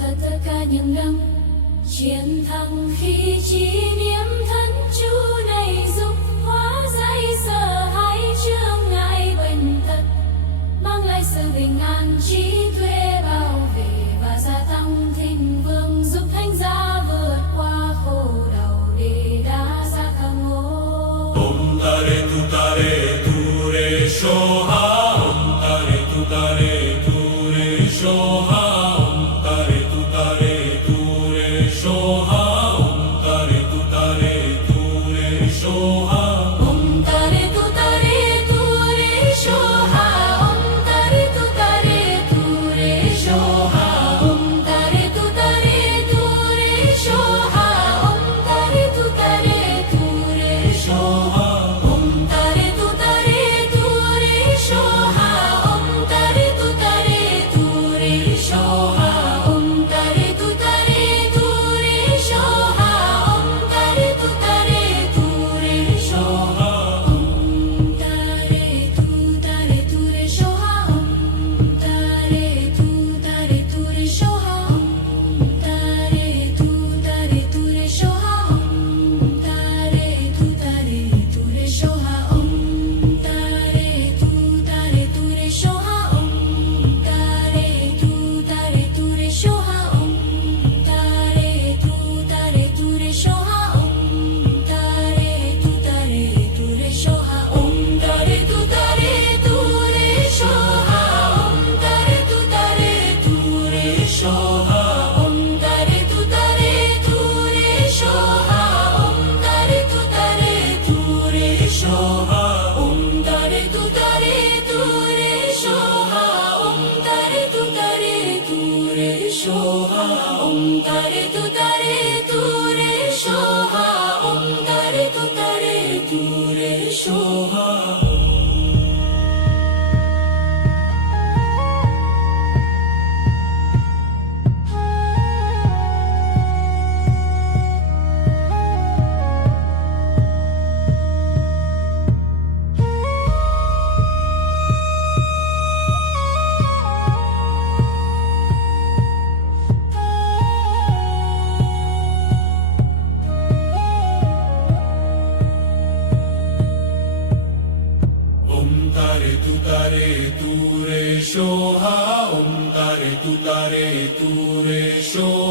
thật tất cả những năm chiến thắng khi chỉ niệm thân chú này giúp hóa giải sợ hãi chướng ngại bệnh tật, mang lại sự bình an trí tuệ bảo vệ và gia tăng thịnh vượng, giúp thánh giá vượt qua khổ đau để đa ra khang ngộ. Om tare tu re shoha, om tare tu re shoha, om tare tu re shoha, om tare tu re shoha. Om tare tu re shoha, om tare tu re shoha, om tare tu re shoha, om tare tu re shoha, om tare tu re shoha, om tare tu re shoha, om tare tu re shoha, om tare tu re shoha. Om tare tu re shoha, om tare tu re shoha. Om tare tu re shoha, om tare tu re shoha.